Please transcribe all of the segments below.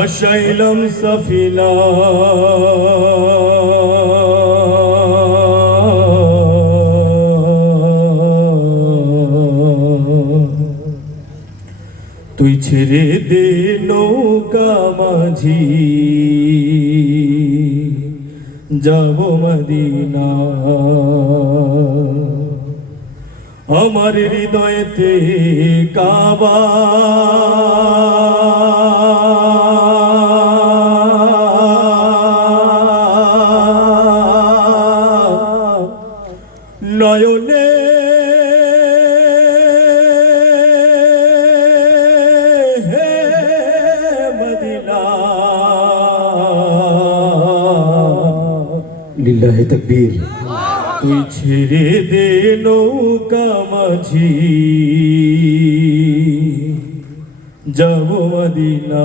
ভাসাইলাম সফিলা। তুই ছেড়ে দে নৌকা মাঝি। যাব মদিনা। আমার হৃদয়তে কাবা। নয়নে। লিল্লাহি তাকবীর। তুই ছেড়ে দে নৌকা মাঝি। যাব মদিনা।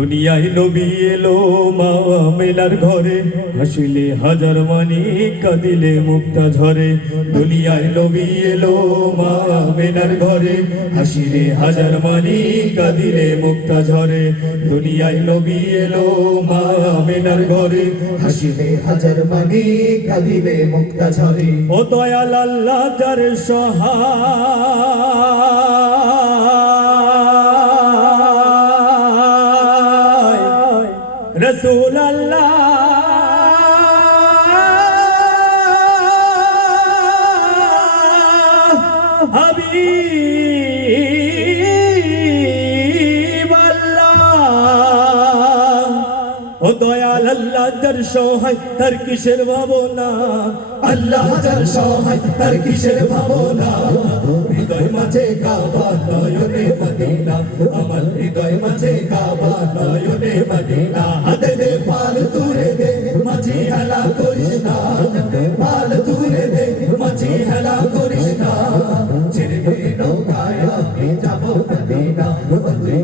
দুনিয়ায় নবী এলো, মা মেলার ঘরে। হাসিলে হাজার মানি, কাঁদিলে মুক্তা ঝরে। দুনিয়ায় নবী এলো, মা মেলার ঘরে। হাসিলে হাজার মানি, কাঁদিলে মুক্তা ঝরে। দুনিয়ায় নবী এলো, মা মেলার ঘরে। হাসিলে হাজার মানি কাঁদিবে মুক্তা ঝরে। ও দয়াল আল্লাহ, যার সহায়। রসুল ও দয়াল আল্লাহ, যার সহায়, তার কিসের ভাবনা? আল্লাহ হাজার সহায়, তার কিসের ভাবনা? হৃদয় মাঝে কাবা নয়নে মদিনা। আমার হৃদয় মাঝে কাবা নয়নে মদিনা। হাতে দে পাল তুলে দে মাঝি হেলা করিস না। পাল তুলে দে মাঝি হেলা করিস না। ছেড়ে দে নৌকায় আমি যাব মদিনা।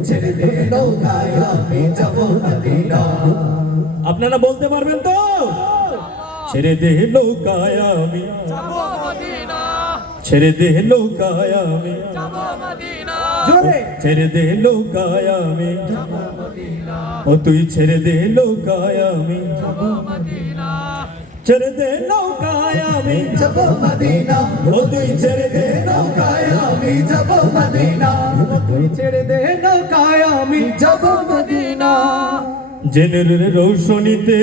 ছেড়ে দে নৌকায় আমি যাব মদিনা। আপনারা বলতে পারবেন তো? ছেড়ে দে নৌকায় আমি যাব মদিনা। ছেড়ে দে নৌকায় আমি। ছেড়ে দে নৌকায় আমি। ও তুই ছেড়ে দে নৌকায় আমি। ছেড়ে দে নৌকায় আমি। যাব মদিনা। ও তুই ছেড়ে দে নৌকায় আমি। যাব মদিনা। তুই ছেড়ে দে নৌকায় আমি। যাব মদিনা। জেনের রৌশনীতে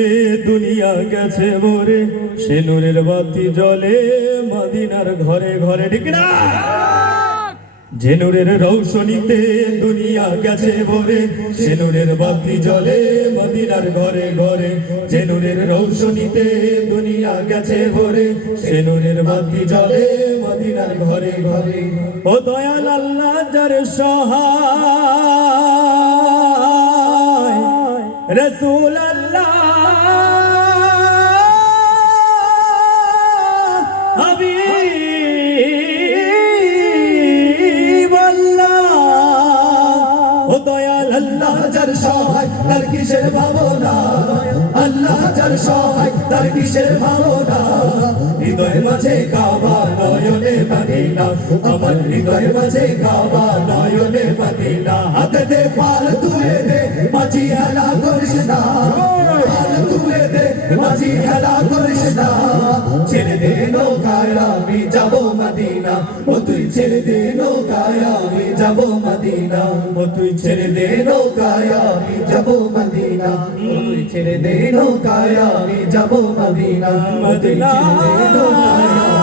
দুনিয়া গেছে ভরে, সে নূরের বাতি জলে মদিনার ঘরে ঘরে না জেনুরের রৌশনীতে দুনিয়া গেছে ভরে সেনুরের বাতি জলে মদিনার ঘরে ঘরে জেনুরের রৌশনীতে দুনিয়া গেছে ভরে সেনুরের বাতি জলে মদিনার ঘরে ঘরে। ও দয়াল আল্লাহ যার সহায় রসুল ও দয়াল আল্লাহ যার সহায়, তার কিসের ভাবনা? আল্লাহ যার সহায়, তার কিসের ভাবনা? হৃদয় মাঝে কাবা নয়নে মদিনা আমার হৃদয় মাঝে কাবা নয়নে মদিনা হাতে দে পাল তুলে দে, মাঝি হেলা করিস না। পাল মাঝি খেলা করিস না। ছেড়ে দে নৌকায়, আমি যাব মদিনা। ও তুই ছেড়ে দে নৌকায়, আমি যাব মদিনা। ও তুই ছেড়ে দে নৌকায়, আমি যাব মদিনা। ছেড়ে দে নৌকায়, আমি যাব মদিনা। তুই ছেড়ে দে নৌকায়